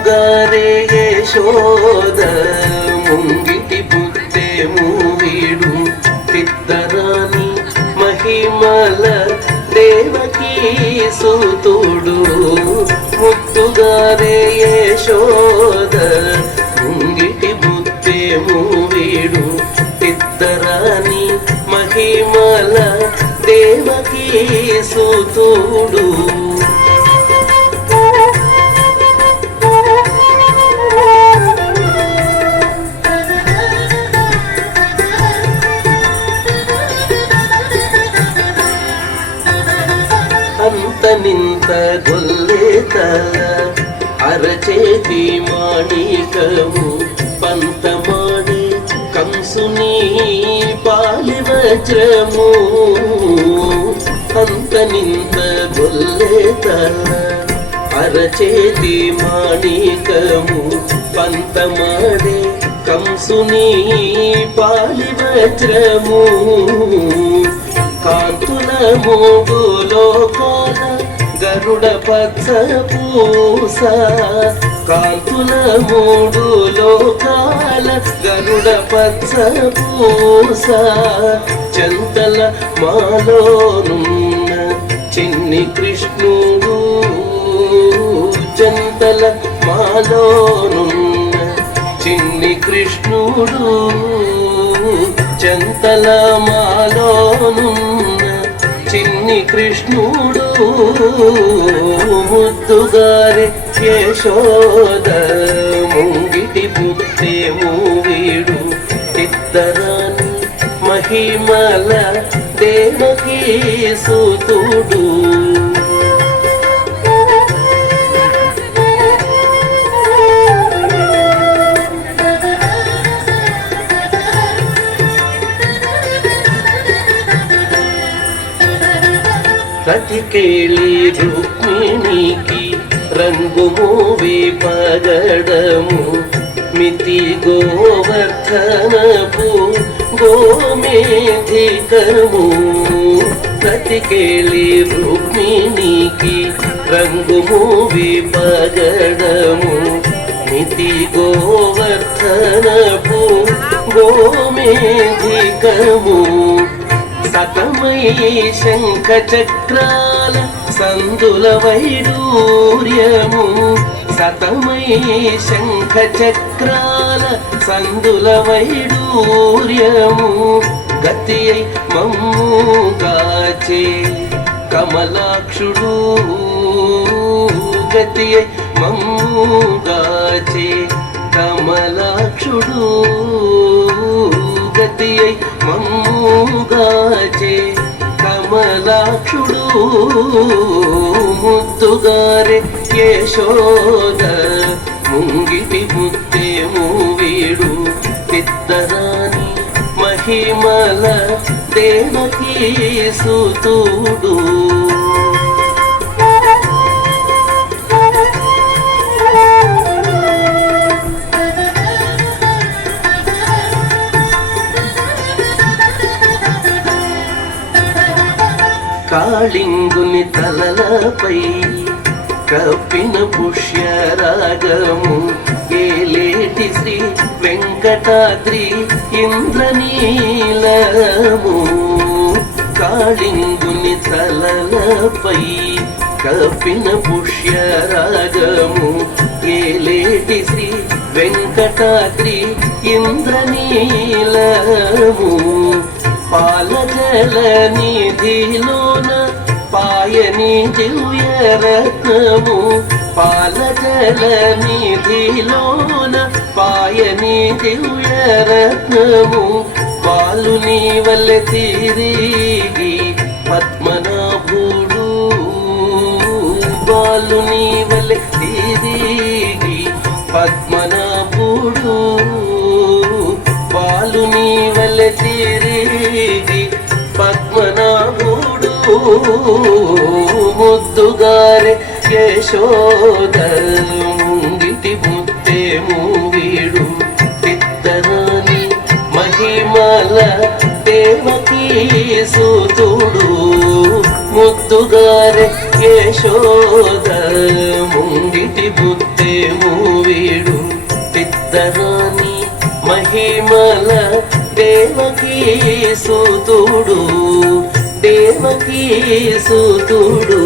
ముద్దుగారే యశోద ముంగిటి బుద్ధే మూవీడు తిద్దరాని మహిమల దేవకీ సూతుడు ముద్దుగారే యశోద ముంగిటి బుద్ధే మూవీడు తిద్దరాని మహిమల దేవకీ సూతుడు నింత గొల్లేతల అరచేతి మాణికము పంతమాడి కంసుని పాలి వజ్రము అంత నింత గొల్లేతల అరచేతి మాణికము పంతమాడి కంసుని పాలి వజ్రము కాంతుల మూడు లోకాల గరుడ పచ్చ పూస కాంతుల మూడు లోకాల గరుడ పచ్చ పూస చంతల మాలోనున్న చిన్ని కృష్ణుడు చంతల మాలోనున్న చిన్ని కృష్ణుడు చంతల మాలోనున్న చిన్ని కృష్ణుడు ముద్దుగారే యశోద ముంగిటి బుద్ధే మూవీడు తిద్దరాని మహిమల దేవకీ సూతుడు కతికేళి రుక్మిణికి రంగు మూవి పగడము మితి గోవర్ధనపు గోమేధికము కతికేళి రుక్మిణికి రంగు మూవి పగడము మితి గోవర్ధనపు గోమేధికము సతమై శంఖ చక్రాల సందుల వైడూర్యము సతమై శంఖ చక్రాల సందుల వైడూర్యము గతి మమ్ముగాచే కమలాక్షుడు గతి మమ్ముగాచే కమలాక్షుడు గతి మమ్ముగాచే కమలాక్షుడు ముద్దుగారే యశోద ముంగిటి బుద్ధే మూవీడు తిద్దరాని మహిమల దేవకీ సూతుడు కాళింగుని తలలపై కప్పిన పుష్యరాగము ఏలేటి శ్రీ వెంకటాద్రి ఇంద్రనీలము కాళింగుని తలలపై కప్పిన పుష్యరాగము ఏలేటి శ్రీ వెంకటాద్రి ఇంద్రనీలము పాలజల నిధిలోన పాయని దివ్యరత్నము పాలజల నిధిలోన పాయని దివ్యరత్నము బాలుని వల్ల తిరిగి పద్మనాభుడు బాలుని వల్ల తిరిగి పద్మనాభుడు బాలుని వల్ల తిరిగి పద్మనాభుడు ముద్దుగారే యశోద ముంగిటి బుద్ధే మూవీడు తిద్దరాని మహిమల దేవకీ సూతుడు ముద్దుగారే యశోద ముంగిటి బుద్ధే ఇద్దరాని మహిమల దేవకీ సుతుడు దేవకీ సుతుడు